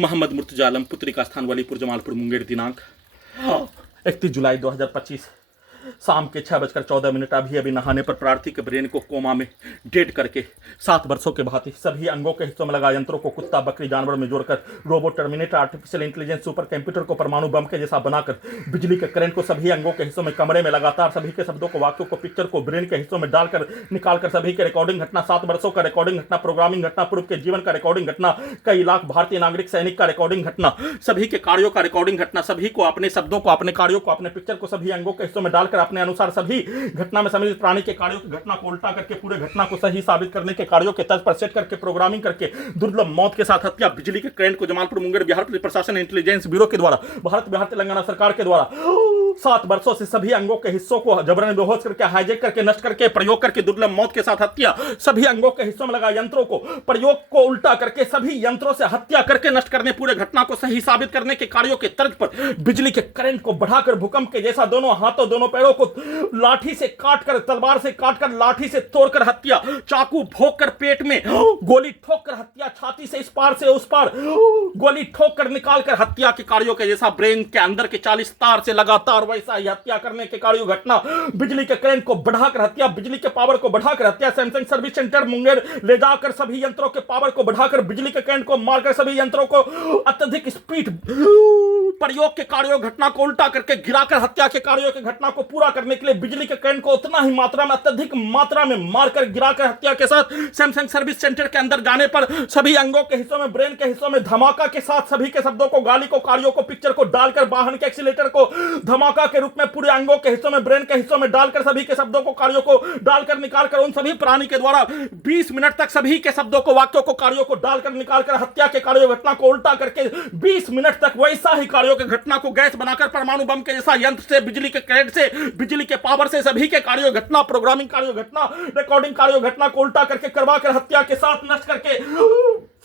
मोहम्मद मुर्तजा आलम, पुत्री का स्थान वलीपुर जमालपुर मुंगेर, दिनांक 31 जुलाई 2025 शाम के 6:14 अभी नहाने पर प्रार्थी के ब्रेन को कोमा में डेड करके 7 वर्षों के भांति सभी अंगों के हिस्सों में लगा यंत्रों को कुत्ता बकरी जानवर में जोड़कर robot terminator artificial intelligence super computer को परमाणु बम के जैसा बनाकर बिजली के करंट को सभी अंगों के हिस्सों में कमरे में लगातार सभी के शब्दों को वाक्यों को पिक्चर को ब्रेन के हिस्सों में डालकर निकालकर सभी के रिकॉर्डिंग घटना 7 वर्षों का रिकॉर्डिंग घटना प्रोग्रामिंग घटना पूर्व के जीवन का रिकॉर्डिंग घटना कई लाख भारतीय नागरिक सैनिक का रिकॉर्डिंग घटना सभी के कार्यों का रिकॉर्डिंग घटना सभी को अपने शब्दों को अपने कार्यों को अपने पिक्चर को सभी अंगों के हिस्सों में डालकर अपने अनुसार सभी घटना में सम्मिलित प्राणी के कार्यों की घटना को उल्टा करके पूरे घटना को सही साबित करने के कार्यों के तर्ज पर सेट करके प्रोग्रामिंग करके दुर्लभ मौत के साथ हत्या बिजली के करंट को जमालपुर मुंगेर बिहार पुलिस प्रशासन इंटेलिजेंस ब्यूरो के द्वारा भारत बिहार तेलंगाना सरकार के द्वारा 7 वर्षों से सभी अंगों के हिस्सों को जबरन बेहोश करके हाईजैक करके नष्ट करके प्रयोग करके दुर्लभ मौत के साथ हत्या सभी अंगों के हिस्सों में लगा यंत्रों को प्रयोग को उल्टा करके सभी यंत्रों से हत्या करके नष्ट करने पूरे घटना को सही साबित करने के कार्यों के तर्ज पर बिजली के करंट को बढ़ाकर भूकंप के जैसा दोनों हाथों दोनों पैरों को लाठी से काटकर तलवार से काटकर लाठी से तोड़कर हत्या चाकू भोंक कर पेट में गोली ठोक कर हत्या छाती से इस पार से उस पार गोली ठोक कर निकाल कर हत्या के कार्यों के जैसा ब्रेन के अंदर के 40 तार से लगातार वैसा ही हत्या करने के कार्यों घटना बिजली के करंट को बढ़ाकर हत्या बिजली के पावर को बढ़ाकर हत्या सैमसंग सर्विस सेंटर मुंगेर ले जाकर सभी यंत्रों के पावर को बढ़ाकर बिजली के करंट को मारकर सभी यंत्रों को अत्यधिक स्पीड प्रयोग के कार्यों घटना को उल्टा करके गिराकर हत्या के कार्यों की घटना को पूरा करने के लिए बिजली के करंट को उतना ही मात्रा में अत्यधिक मात्रा में मारकर गिराकर हत्या के साथ सैमसंग सर्विस सेंटर के अंदर जाने पर सभी अंगों के हिस्सों में ब्रेन के हिस्सों में धमाका के साथ सभी के शब्दों को गाली को कार्यों को पिक्चर को डालकर वाहन के एक्सीलेटर को धमाका के रूप में पूरे अंगों के हिस्सों में ब्रेन के हिस्सों में डालकर सभी के शब्दों को कार्यों को डालकर निकालकर उन सभी प्राणी के द्वारा 20 मिनट तक सभी के शब्दों को वाक्यों को कार्यों को डालकर निकालकर हत्या के कार्यों घटना को उल्टा करके 20 मिनट तक वैसा ही कार्यों की घटना को गैस बनाकर परमाणु बम के जैसा यंत्र से बिजली के करंट से बिजली के पावर से सभी के कार्यों घटना प्रोग्रामिंग कार्यों घटना रिकॉर्डिंग कार्यों घटना को उल्टा करके करवाकर हत्या के साथ नष्ट करके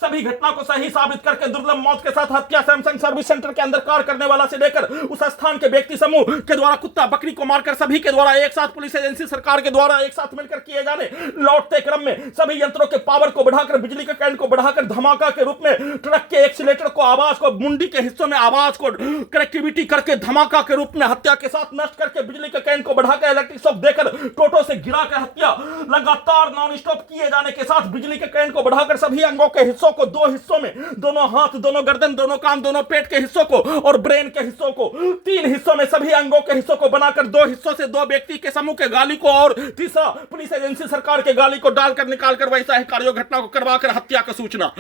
सभी घटना को सही साबित करके दुर्लभ मौत के साथ हत्या सैमसंग सर्विस सेंटर के अंदर कार्य करने वाला से लेकर उस स्थान के व्यक्ति समूह के द्वारा कुत्ता बकरी को मारकर सभी के द्वारा एक साथ पुलिस एजेंसी सरकार के द्वारा एक साथ मिलकर किए जाने लौटते क्रम में सभी यंत्रों के पावर को बढ़ाकर बिजली के करंट को बढ़ाकर धमाका के रूप में ट्रक के एक्सीलेटर को आवाज को मुंडी के हिस्सों में आवाज को कनेक्टिविटी करके धमाका के रूप में हत्या के साथ नष्ट करके बिजली के करंट को बढ़ाकर इलेक्ट्रिक शॉक देकर टोटो से गिराकर हत्या लगातार नॉन स्टॉप किए जाने के साथ बिजली के करंट को बढ़ाकर सभी अंगों के हिस्सों को 2 हिस्सों में दोनों हाथ दोनों गर्दन दोनों कान दोनों पेट के हिस्सों को और ब्रेन के हिस्सों को 3 हिस्सों में सभी अंगों के हिस्सों को बनाकर 2 हिस्सों से 2 व्यक्ति के समूह के गाली को और तीसरा पुलिस एजेंसी सरकार के गाली को डालकर निकालकर वैसा ही कार्यों घटना को करवाकर हत्या का सूचना